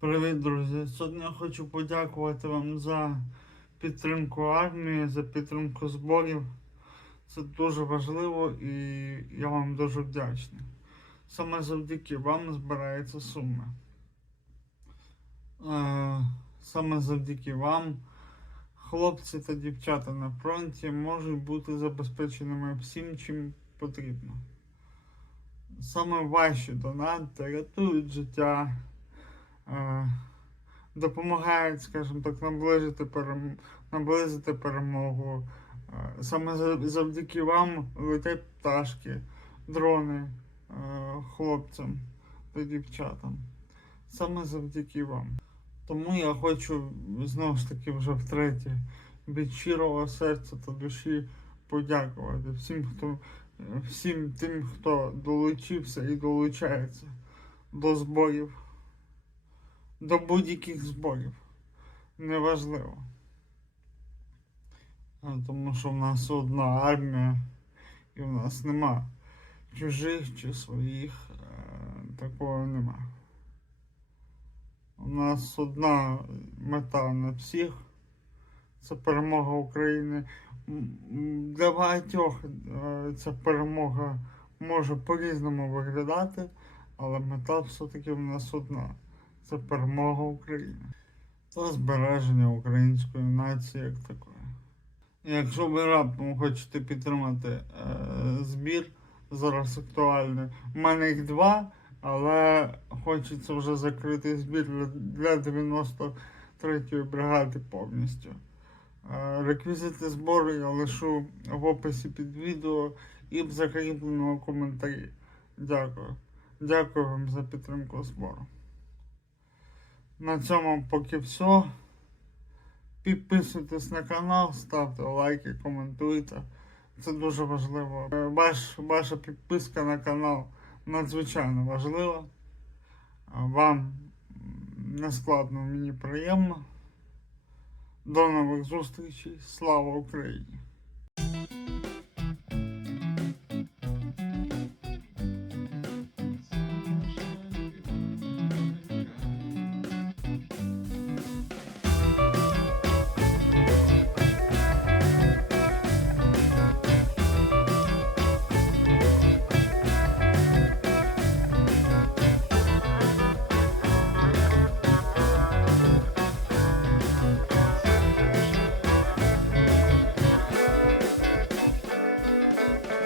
Привіт, друзі! Сьогодні я хочу подякувати вам за підтримку армії, за підтримку зборів. Це дуже важливо і я вам дуже вдячний. Саме завдяки вам збирається сума. Е, Саме завдяки вам хлопці та дівчата на фронті можуть бути забезпеченими всім, чим потрібно. Саме ваші донати рятують життя допомагають, скажімо так, наближити, перем... наблизити перемогу. Е, Саме завдяки вам летять пташки, дрони е, хлопцям та дівчатам. Саме завдяки вам. Тому я хочу знову ж таки вже втретє від щирого серця та душі подякувати всім, хто всім тим, хто долучився і долучається до зборів до будь-яких зборів. Неважливо. Тому що в нас одна армія і в нас нема чужих чи своїх. е, Такого нема. У нас одна мета на всіх. Це перемога України. Для багатьох е, ця перемога може по-різному виглядати, але мета все-таки в нас одна це перемога України та збереження української нації як такої. Якщо ви раптом хочете підтримати е, збір, зараз актуальний. У мене їх два, але хочеться вже закрити збір для, для 93-ї бригади повністю. Е, реквізити збору я лишу в описі під відео і в закріпленому коментарі. Дякую. Дякую вам за підтримку збору. На цьому поки все. Підписуйтесь на канал, ставте лайки, коментуйте. Це дуже важливо. Е, Ваш, ваша підписка на канал надзвичайно важлива. Вам не складно, мені приємно. До нових зустрічей. Слава Україні!